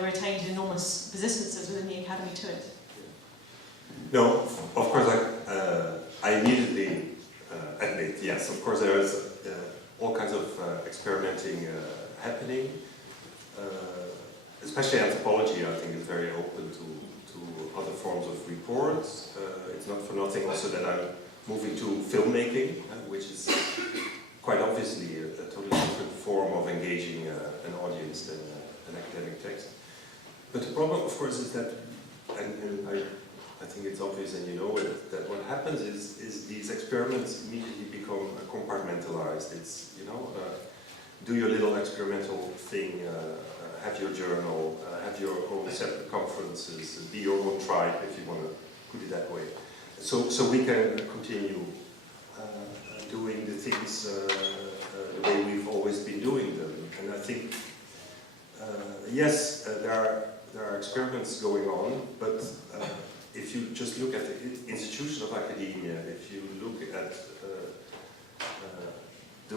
retained enormous resistances within the academy to it. No, of course, I immediately admit, yes, of course there is all kinds of experimenting happening. Especially anthropology, I think, is very open to other forms of reports. It's not for nothing also that I'm moving to filmmaking, which is quite obviously a totally different form of engaging an audience than an academic text. But the problem, of course, is that, and I think it's obvious and you know it, that what happens is these experiments immediately become compartmentalized. It's, you know, do your little experimental thing, have your journal, have your own separate conferences, be your own tribe, if you want to put it that way. So we can continue doing the things the way we've always been doing them. And I think, yes, there are experiments going on, but if you just look at the institution of academia, if you look at the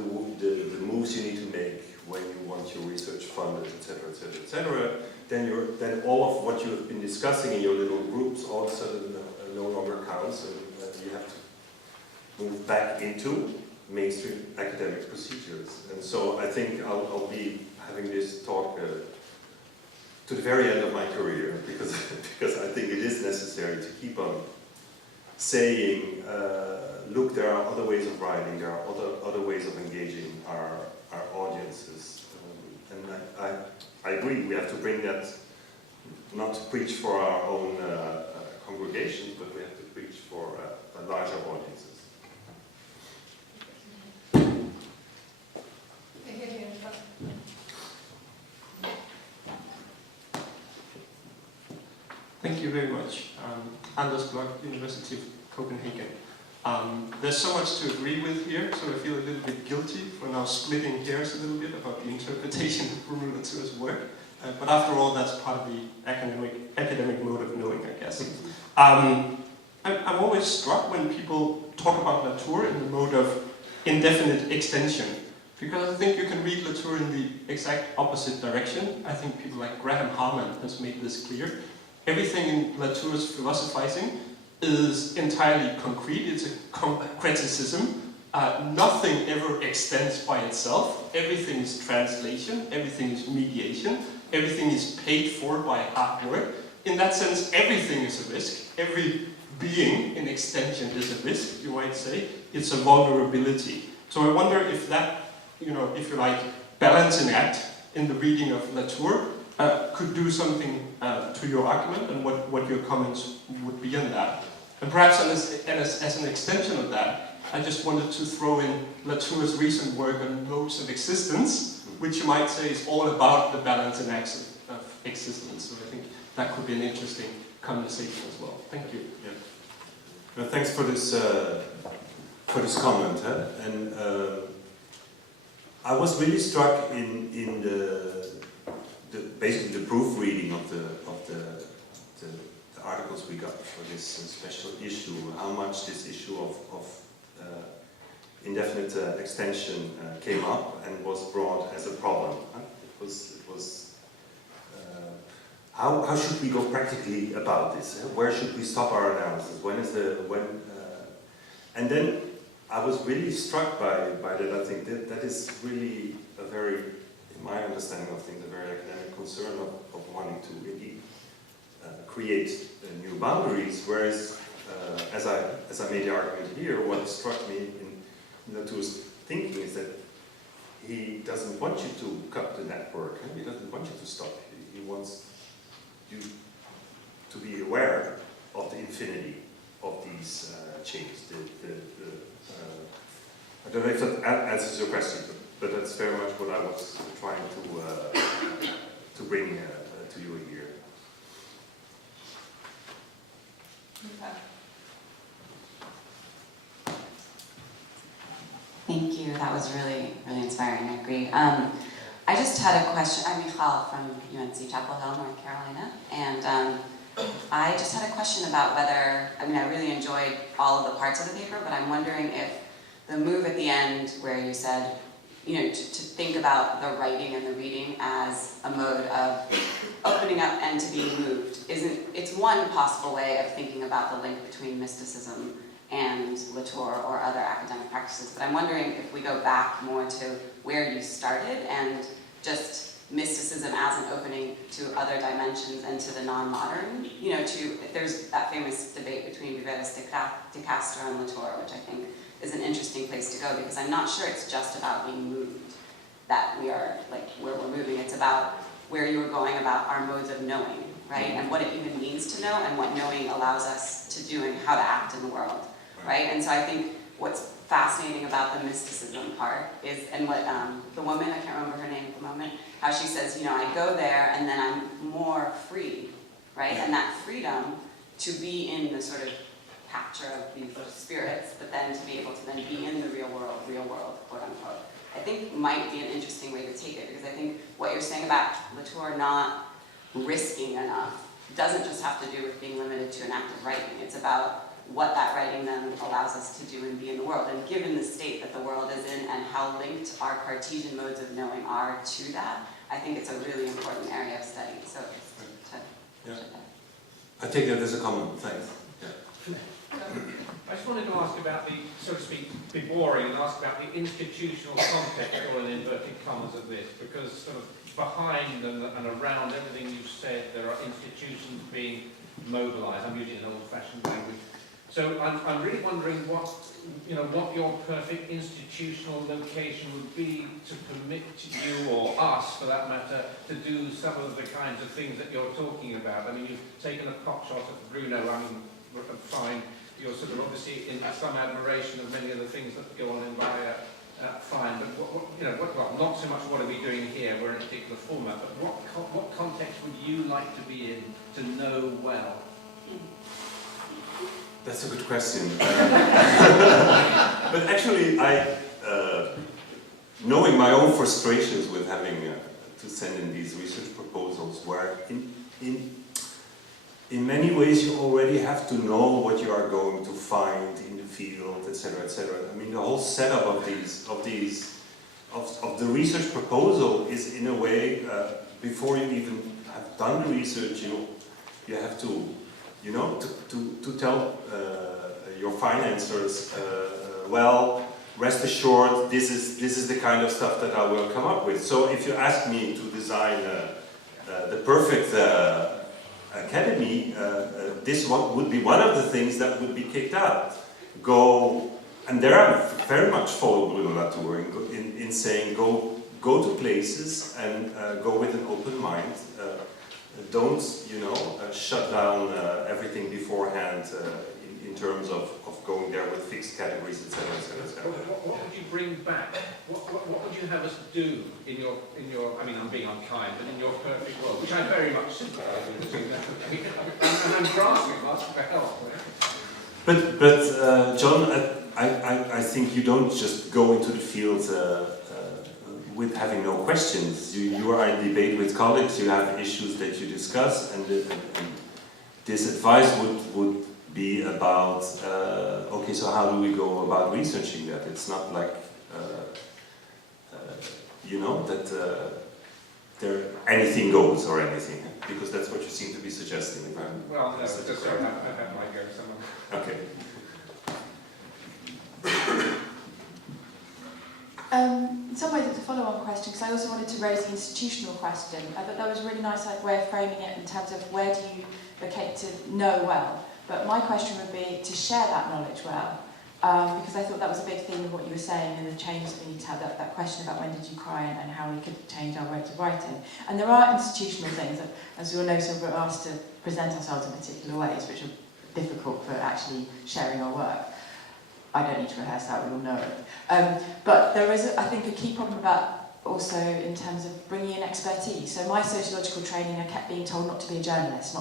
moves you need to make when you want your research funded, etc., etc., etc., then all of what you have been discussing in your little groups all of a sudden no longer counts, and you have to move back into mainstream academic procedures. And so I think I'll be having this talk to the very end of my career, because I think it is necessary to keep on saying, look, there are other ways of writing, there are other ways of engaging our audiences. And I agree, we have to bring that, not to preach for our own congregations, but we have to preach for larger audiences. Thank you very much. Anders Bloch, University of Copenhagen. There's so much to agree with here, so I feel a little bit guilty for now splitting hairs a little bit about the interpretation of Bruno Latour's work. But after all, that's part of the academic mode of knowing, I guess. I'm always struck when people talk about Latour in the mode of indefinite extension, because I think you can read Latour in the exact opposite direction. I think people like Graham Harman has made this clear. Everything in Latour's philosophizing is entirely concrete. It's a concretism. Nothing ever extends by itself. Everything is translation. Everything is mediation. Everything is paid for by hard work. In that sense, everything is a risk. Every being in extension is a risk, you might say. It's a vulnerability. So I wonder if that, you know, if you like, balancing act in the reading of Latour could do something to your argument, and what your comments would be on that. And perhaps as an extension of that, I just wanted to throw in Latour's recent work on modes of existence, which you might say is all about the balance and acts of existence. So I think that could be an interesting conversation as well. Thank you. Yeah. Well, thanks for this comment. And I was really struck in basically the proofreading of the articles we got for this special issue, how much this issue of indefinite extension came up and was brought as a problem. It was how should we go practically about this? Where should we stop our analysis? And then I was really struck by that. I think that is really a very, in my understanding of things, a very academic concern of wanting to indeed create new boundaries, whereas as I made the argument here, what struck me in Latour's thinking is that he doesn't want you to cut the network, he doesn't want you to stop, he wants you to be aware of the infinity of these changes. I don't know if that answers your question, but that's very much what I was trying to bring to you here. Thank you. That was really, really inspiring. I agree. I just had a question. I'm Michal from UNC Chapel Hill, North Carolina, and I just had a question about whether, I mean, I really enjoyed all of the parts of the paper, but I'm wondering if the move at the end where you said you know, to think about the writing and the reading as a mode of opening up and to being moved it's one possible way of thinking about the link between mysticism and Latour or other academic practices. But I'm wondering if we go back more to where you started and just mysticism as an opening to other dimensions and to the non-modern, you know, there's that famous debate between Viveris de Castro and Latour, which I think is an interesting place to go, because I'm not sure it's just about being moved that we are, like, where we're moving. It's about where you were going about our modes of knowing, right? And what it even means to know and what knowing allows us to do and how to act in the world, right? And so I think what's fascinating about the mysticism part is, and what the woman, I can't remember her name at the moment, how she says, you know, I go there and then I'm more free, right? And that freedom to be in the sort of capture of these spirits, but then to be able to then be in the real world, quote unquote, I think might be an interesting way to take it, because I think what you're saying about Latour not risking enough doesn't just have to do with being limited to an act of writing. It's about what that writing then allows us to do and be in the world. And given the state that the world is in and how linked our Cartesian modes of knowing are to that, I think it's a really important area of study. So I take that as a comment, thanks. I just wanted to ask about the, so to speak, be boring and ask about the institutional context, or in inverted commas, of this, because sort of behind and around everything you've said, there are institutions being mobilised. I'm using an old-fashioned language. So I'm really wondering what your perfect institutional location would be to permit you, or us for that matter, to do some of the kinds of things that you're talking about. I mean, you've taken a pot shot at Bruno. I mean, fine. You're sort of obviously in some admiration of many of the things that go on in Bahia, fine. But well, not so much what are we doing here, we're in a particular format, but what context would you like to be in to know well? That's a good question. But actually, knowing my own frustrations with having to send in these research proposals, where in many ways you already have to know what you are going to find in the field, etc., etc. I mean, the whole setup of the research proposal is, in a way, before you even have done the research, you have to, to tell your financiers, well, rest assured, this is the kind of stuff that I will come up with. So if you ask me to design the perfect academy, this one would be one of the things that would be kicked out. And there I very much follow Bruno Latour in saying go to places and go with an open mind. Don't, shut down everything beforehand in terms of going there with fixed categories, etc., etc. What would you bring back? What would you have us do in your? I mean, I'm being unkind, but in your perfect world, which I very much sympathise with. And I'm grasping, asking for help. But John, I think you don't just go into the field with having no questions. You are in debate with colleagues, you have issues that you discuss, and this advice would be about, okay, so how do we go about researching that? It's not like, that anything goes or anything, because that's what you seem to be suggesting. Well, no, just so I have my go someone. Okay. In some ways it's a follow-on question, because I also wanted to raise the institutional question. I thought that was a really nice way of framing it in terms of where do you locate to know well. But my question would be to share that knowledge well, because I thought that was a big theme of what you were saying, and the changes we need to have, that question about when did you cry and how we could change our ways of writing. And there are institutional things that, as we all know, so we're asked to present ourselves in particular ways, which are difficult for actually sharing our work. I don't need to rehearse that, we all know it. But there is, I think, a key problem about also in terms of bringing in expertise. So my sociological training, I kept being told not to be a journalist.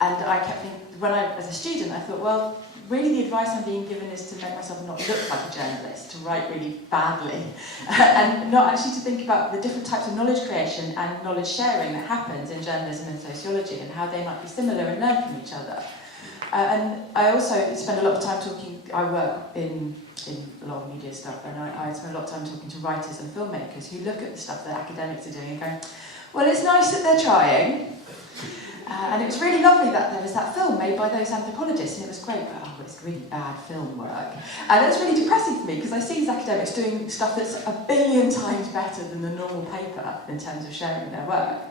And I kept thinking, when I, as a student, I thought, well, really the advice I'm being given is to make myself not look like a journalist, to write really badly, and not actually to think about the different types of knowledge creation and knowledge sharing that happens in journalism and sociology, and how they might be similar and learn from each other. And I also spend a lot of time talking, I work in a lot of media stuff, and I spend a lot of time talking to writers and filmmakers who look at the stuff that academics are doing and going, well, it's nice that they're trying. And it was really lovely that there was that film made by those anthropologists, and it was great, but oh, it's really bad film work. And that's really depressing for me, because I see these academics doing stuff that's 1 billion times better than the normal paper in terms of sharing their work.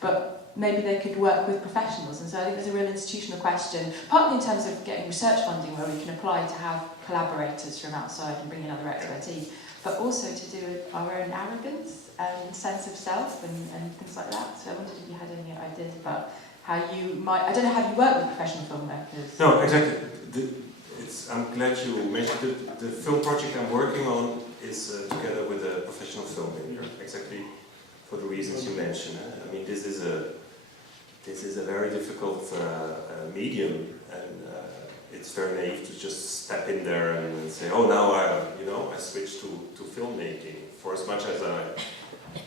But maybe they could work with professionals, and so I think there's a real institutional question, partly in terms of getting research funding where we can apply to have collaborators from outside and bring in other expertise, but also to do with our own arrogance and sense of self and things like that. So I wondered if you had any ideas about how you might, I don't know how you work with professional filmmakers. No, exactly. I'm glad you mentioned it. The film project I'm working on is together with a professional filmmaker, exactly for the reasons you mentioned. I mean, this is a very difficult medium, and it's very naive to just step in there and say, oh, now I switch to filmmaking. For as much as I'm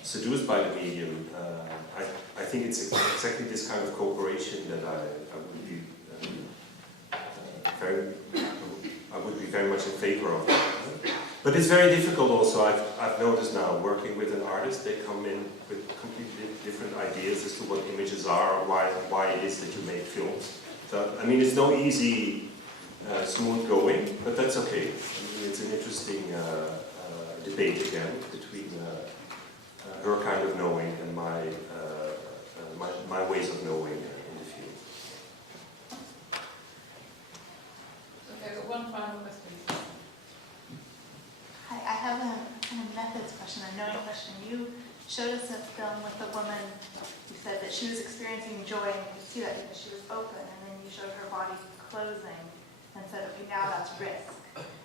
seduced by the medium, I think it's exactly this kind of cooperation that I would be very much in favor of. But it's very difficult also. I've noticed now, working with an artist, they come in with completely different ideas as to what images are, why it is that you make films. So, I mean, it's no easy, smooth going, but that's okay. I mean, it's an interesting debate again between her kind of knowing and my ways of knowing in the field. Okay, but one final question. Hi, I have a kind of methods question, a knowing question. You showed us a film with a woman who said that she was experiencing joy, and you could see that because she was open, and then you showed her body closing and said, okay, now that's risk.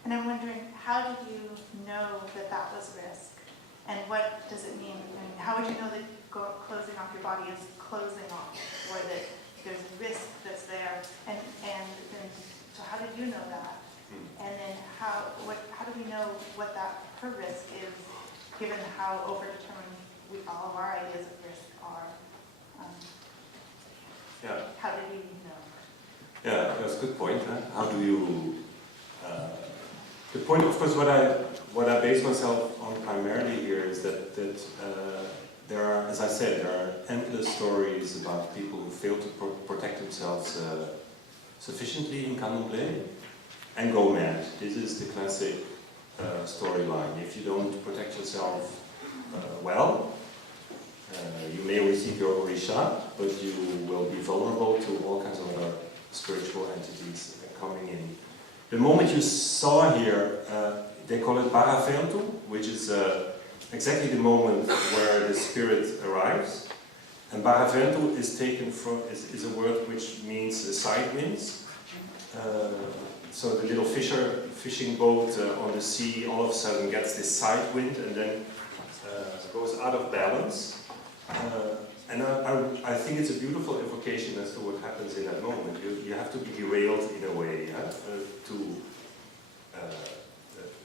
And I'm wondering, how did you know that that was risk? And what does it mean? I mean, how would you know that closing off your body is closing off, or that there's risk that's there? And then, so how did you know that? And then how do we know what her risk is, given how overdetermined all of our ideas of risk are? Yeah. How did we know? Yeah, that's a good point. Huh? How do you? The point, of course, what I base myself on primarily here is that there are, as I said, there are endless stories about people who fail to protect themselves sufficiently in candomblé and go mad. This is the classic storyline. If you don't protect yourself well, you may receive your orisha, but you will be vulnerable to all kinds of other spiritual entities coming in. The moment you saw here, they call it baravento, which is exactly the moment where the spirit arrives. And baravento is taken from, is a word which means side winds. So the little fishing boat on the sea all of a sudden gets this side wind and then goes out of balance. And I think it's a beautiful evocation as to what happens in that moment. You have to be derailed in a way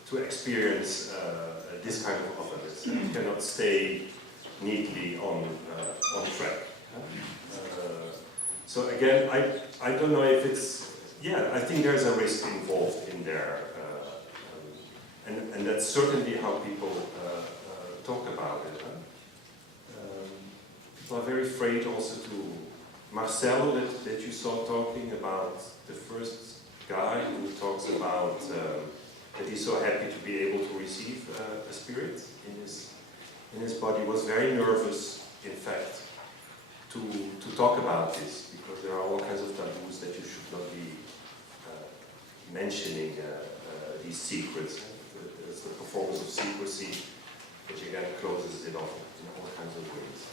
to experience this kind of otherness. You cannot stay neatly on track. So again, I don't know if it's, yeah, I think there's a risk involved in there. And that's certainly how people talk about it. People are very afraid also to Marcelo that you saw talking about, the first guy who talks about that he's so happy to be able to receive a spirit in his body, was very nervous, in fact, to talk about this, because there are all kinds of taboos that you should not be mentioning these secrets. There's the performance of secrecy, which again closes it off in all kinds of ways.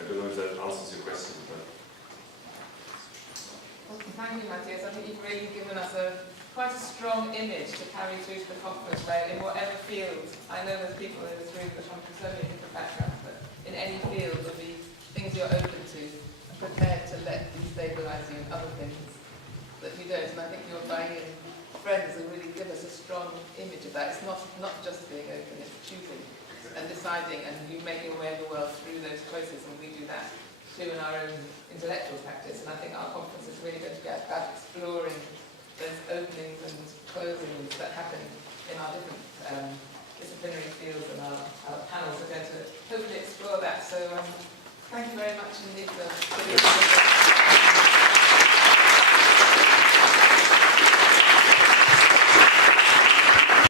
I don't know if that answers your question, but... Okay, thank you, Mattjis. I think you've really given us quite a strong image to carry through to the conference, where in whatever field, I know there's people in this room that come from so many different backgrounds, but in any field there'll be things you're open to and prepared to let destabilise you and other things that you don't. And I think your Bahamian friends will really give us a strong image of that. It's not just being open, it's choosing and deciding, and you make your way of the world through those choices, and we do that too in our own intellectual practice, and I think our conference is really going to be about exploring those openings and closings that happen in our different disciplinary fields, and our panels are going to hopefully explore that. So thank you very much indeed for